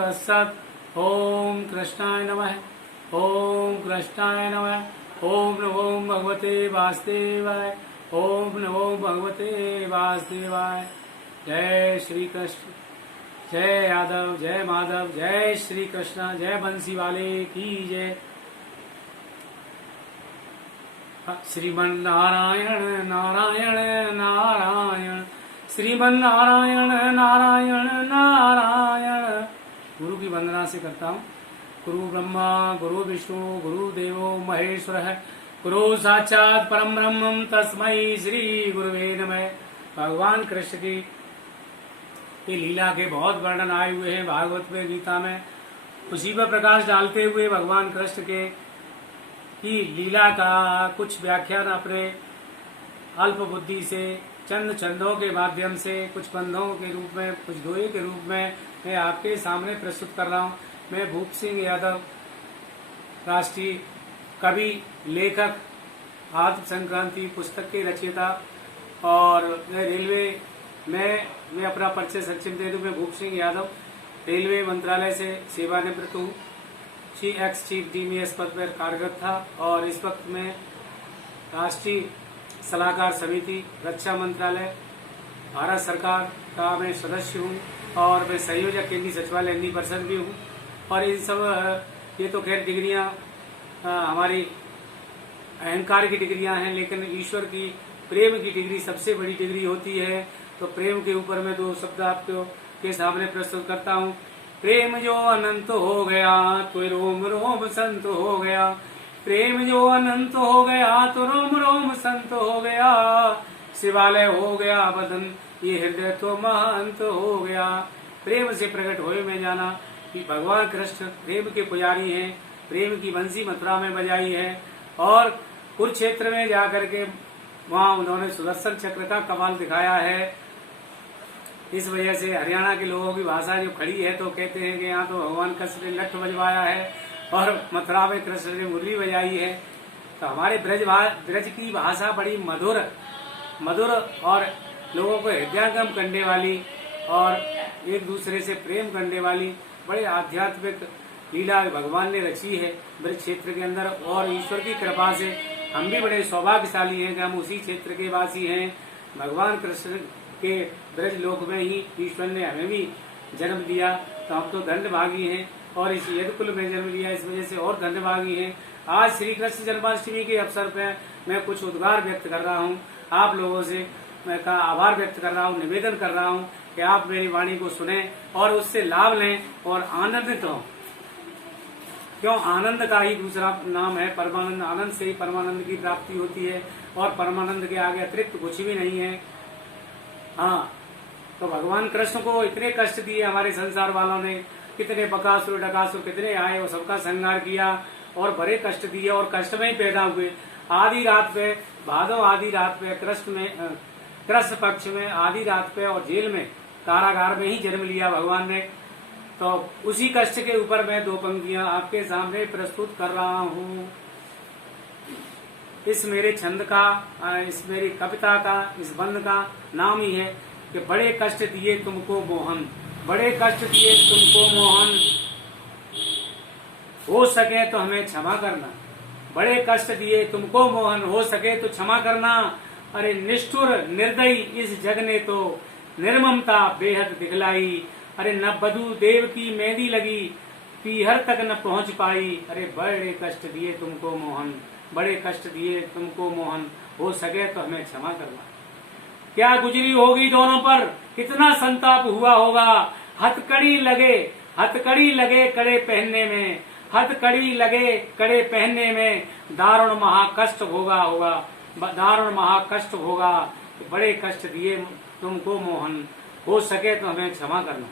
तत्सत्। ओम कृष्णाय नमः। ओम कृष्णाय नमः। ओम नमो भगवते वासुदेवाय। ओम नमो भगवते वासुदेवाय। जय श्री कृष्ण, जय यादव, जय माधव, जय श्री कृष्ण, जय बंसी वाले की जय। श्रीमन नारायण नारायण नारायण, श्रीमन नारायण नारायण नारायण। गुरु की वंदना से करता हूँ। गुरु ब्रह्मा गुरु विष्णु गुरु देवो महेश्वर, गुरु साक्षात परम ब्रह्म तस्मै श्री गुरुवे नमः। भगवान कृष्ण की ये लीला के बहुत वर्णन आए हुए हैं भागवत में, गीता में। उसी पर प्रकाश डालते हुए भगवान कृष्ण के की लीला का कुछ व्याख्यान अपने अल्प बुद्धि से चंद छंदों के माध्यम से, कुछ बंधों के रूप में, कुछ दोहे के रूप में मैं आपके सामने प्रस्तुत कर रहा हूँ। मैं भूप सिंह यादव, राष्ट्रीय कवि, लेखक, आत्म संक्रांति पुस्तक के रचयिता, और मैं रेलवे में मैं अपना परिचय संक्षिप्त दे दूं। मैं भूप सिंह यादव रेलवे मंत्रालय से सेवानिवृत्त हूँ। चीफ डीमीएस पद पर कार्यरत था और इस वक्त मैं राष्ट्रीय सलाहकार समिति, रक्षा मंत्रालय, भारत सरकार का मैं सदस्य हूँ और मैं संयोजक केंद्रीय सचिवालय हिंदी परिषद भी हूँ। और इन सब ये तो खैर डिग्रियाँ हमारी अहंकार की डिग्रियाँ हैं, लेकिन ईश्वर की प्रेम की डिग्री सबसे बड़ी डिग्री होती है। तो प्रेम के ऊपर मैं दो शब्द आपको के सामने प्रस्तुत करता हूँ। प्रेम जो अनंत हो गया तो रोम रोम संत हो गया, प्रेम जो अनंत हो गया तो रोम रोम संत हो गया, शिवालय हो गया बदन ये हृदय तो महंत हो गया। प्रेम से प्रकट हुए में जाना कि भगवान कृष्ण प्रेम के पुजारी हैं। प्रेम की बंसी मथुरा में बजाई है और कुरुक्षेत्र में जाकर के वहाँ उन्होंने सुदर्शन चक्र का कमाल दिखाया है। इस वजह से हरियाणा के लोगों की भाषा जो खड़ी है तो कहते हैं कि यहाँ तो भगवान कृष्ण ने लठ बजवाया है और मथुरा में कृष्ण ने मुरली बजाई है। तो हमारे ब्रज की भाषा बड़ी मधुर और लोगों को हृदयंगम करने वाली और एक दूसरे से प्रेम करने वाली बड़े आध्यात्मिक लीला भगवान ने रची है ब्रज क्षेत्र के अंदर। और ईश्वर की कृपा से हम भी बड़े सौभाग्यशाली हैं कि हम उसी क्षेत्र के वासी हैं। भगवान कृष्ण के ब्रज लोक में ही ईश्वर ने हमें भी जन्म दिया, तो हम तो धन्यभागी हैं। और इस यदुकुल में जन्म लिया, इस वजह से और धन्यभागी हैं। आज श्री कृष्ण जन्माष्टमी के अवसर पर मैं कुछ उद्गार व्यक्त कर रहा हूँ, आप लोगों से मैं का आभार व्यक्त कर रहा हूँ, निवेदन कर रहा हूँ कि आप मेरी वाणी को सुने और उससे लाभ लें और आनंदित हों। क्यों? आनंद का ही दूसरा नाम है परमानंद। आनंद से ही परमानंद की प्राप्ति होती है और परमानंद के आगे अतिरिक्त कुछ भी नहीं है। हाँ, तो भगवान कृष्ण को इतने कष्ट दिए हमारे संसार वालों ने, कितने बकासुर डकासुर कितने आए और सबका संहार किया और बड़े कष्ट दिए और कष्ट में ही पैदा हुए। आधी रात पे, भादव आधी रात पे कृष्ण पक्ष में आधी रात पे और जेल में, कारागार में ही जन्म लिया भगवान ने। तो उसी कष्ट के ऊपर मैं दो पंक्तियां आपके सामने प्रस्तुत कर रहा हूँ। इस मेरे छंद का, इस मेरी कविता का, इस बंद का नाम ही है कि बड़े कष्ट दिए तुमको मोहन, बड़े कष्ट दिए तुमको मोहन, हो सके तो हमें क्षमा करना। बड़े कष्ट दिए तुमको मोहन, हो सके तो क्षमा करना। अरे निष्ठुर निर्दयी इस जग ने तो निर्ममता बेहद दिखलाई। अरे न बधू देव की मेहंदी लगी, पीहर तक न पहुंच पाई। अरे बड़े कष्ट दिए तुमको मोहन, बड़े कष्ट दिए तुमको मोहन, हो सके तो हमें क्षमा करना। क्या गुजरी होगी दोनों पर, कितना संताप हुआ होगा। हथकड़ी लगे कड़े पहनने में, हथकड़ी लगे कड़े पहनने में, दारुण महाकष्ट होगा, दारुण महाकष्ट होगा। बड़े कष्ट दिए तुमको मोहन, हो सके तो हमें क्षमा करना।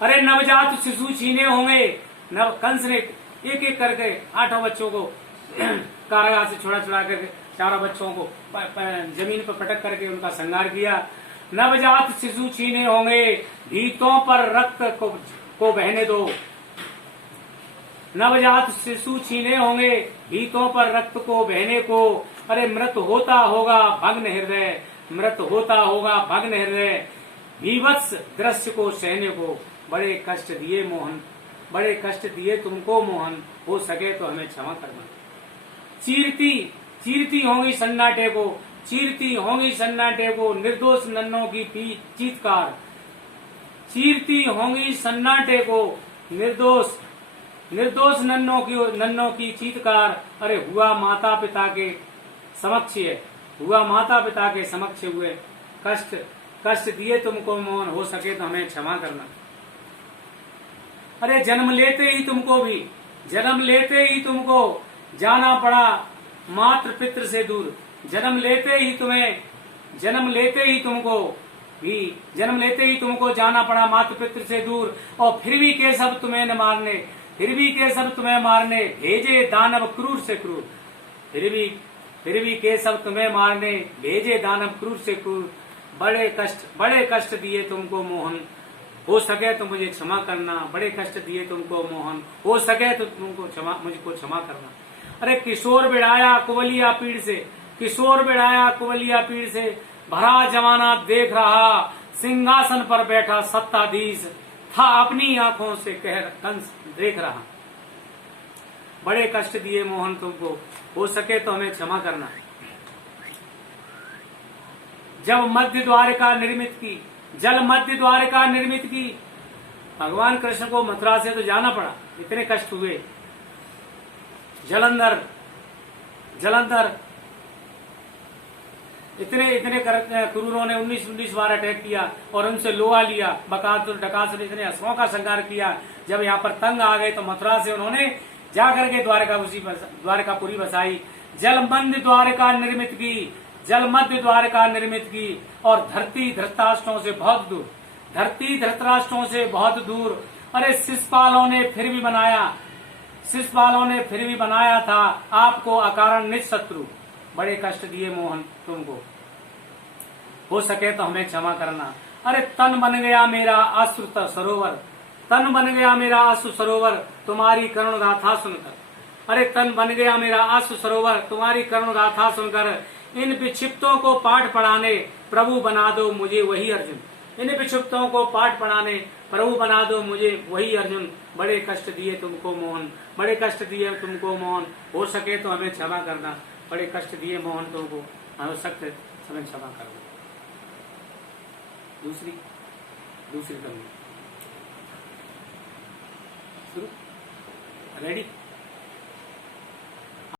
अरे नवजात शिशु छीने होंगे, कंस ने एक एक करके 8 बच्चों को कारागार से छुड़ा करके 4 बच्चों को जमीन पर पटक करके उनका संहार किया। नवजात शिशु छीने होंगे, भीतों पर रक्त को बहने दो। नवजात शिशु छीने होंगे, भीतों पर रक्त को बहने को। अरे मृत होता होगा भग्न हृदय, मृत होता होगा भग्न हृदय। भीभत्स दृश्य को सहने को बड़े कष्ट दिए मोहन, बड़े कष्ट दिए तुमको मोहन, हो सके तो हमें क्षमा करना। चीरती चीरती होंगी सन्नाटे को, चीरती होंगी सन्नाटे को निर्दोष नन्नों की चीत्कार, चीरती होंगी सन्नाटे को निर्दोष निर्दोष नन्नों की चीत्कार। अरे हुआ माता पिता के समक्ष है, हुआ माता पिता के समक्ष हुए कष्ट, कष्ट दिए तुमको मोहन, हो सके तो हमें क्षमा करना। अरे जन्म लेते ही तुमको भी, जन्म लेते ही तुमको जाना पड़ा मातृ पितृ से दूर, जन्म लेते ही तुम्हें, जन्म लेते ही तुमको भी, जन्म लेते ही तुमको जाना पड़ा मातृ पितृ से दूर, और फिर भी के सब तुम्हें न मारने, फिर भी के सब तुम्हें मारने भेजे दानव क्रूर से क्रूर, फिर भी के सब तुम्हें मारने भेजे दानव क्रूर से क्रूर। बड़े कष्ट दिए तुमको मोहन, हो सके तो मुझे क्षमा करना। बड़े कष्ट दिए तुमको मोहन, हो सके तो तुमको क्षमा, मुझको क्षमा करना। अरे किशोर बिड़ाया कुवलिया पीड़ से, किशोर बिड़ाया कुवलिया पीड़ से, भरा जमाना देख रहा सिंहासन पर बैठा सत्ताधीश था, अपनी आंखों से कह कंस देख रहा। बड़े कष्ट दिए मोहन तुमको, हो सके तो हमें क्षमा करना। जब मध्य द्वारिका निर्मित की, जल मध्य द्वारिका निर्मित की, भगवान कृष्ण को मथुरा से तो जाना पड़ा, इतने कष्ट हुए। जलंधर इतने क्रूरों ने 19 बार अटैक किया और उनसे लोहा लिया, बकासुर डकासुर इतने असुरों का संहार किया। जब यहाँ पर तंग आ गए तो मथुरा से उन्होंने जाकर के द्वारिकापुरी बसाई। जल मध्य द्वारिका निर्मित की, जल मध्य द्वारिका निर्मित की, और धरती धृतराष्ट्रों से बहुत दूर, धरती धृतराष्ट्रों से बहुत दूर। अरे शिशुपालों ने फिर भी बनाया, शिशुपालों ने फिर भी बनाया था आपको अकारण निज शत्रु। बड़े कष्ट दिए मोहन तुमको, हो सके तो हमें क्षमा करना। अरे तन बन गया मेरा अश्रुत सरोवर, तन बन गया मेरा अश्रु सरोवर तुम्हारी करुण गाथा सुनकर। अरे तन बन गया मेरा अश्रु सरोवर तुम्हारी करुण गाथा सुनकर, इन विक्षिप्तों को पाठ पढ़ाने प्रभु बना दो मुझे वही अर्जुन, इन विक्षिप्तों को पाठ पढ़ाने प्रभु बना दो मुझे वही अर्जुन। बड़े कष्ट दिए तुमको मोहन, बड़े कष्ट दिए तुमको मोहन, हो सके तो हमें क्षमा करना। बड़े कष्ट दिए मोहन तुमको, हो सकते हमें क्षमा करना। दूसरी करनी शुरू, रेडी।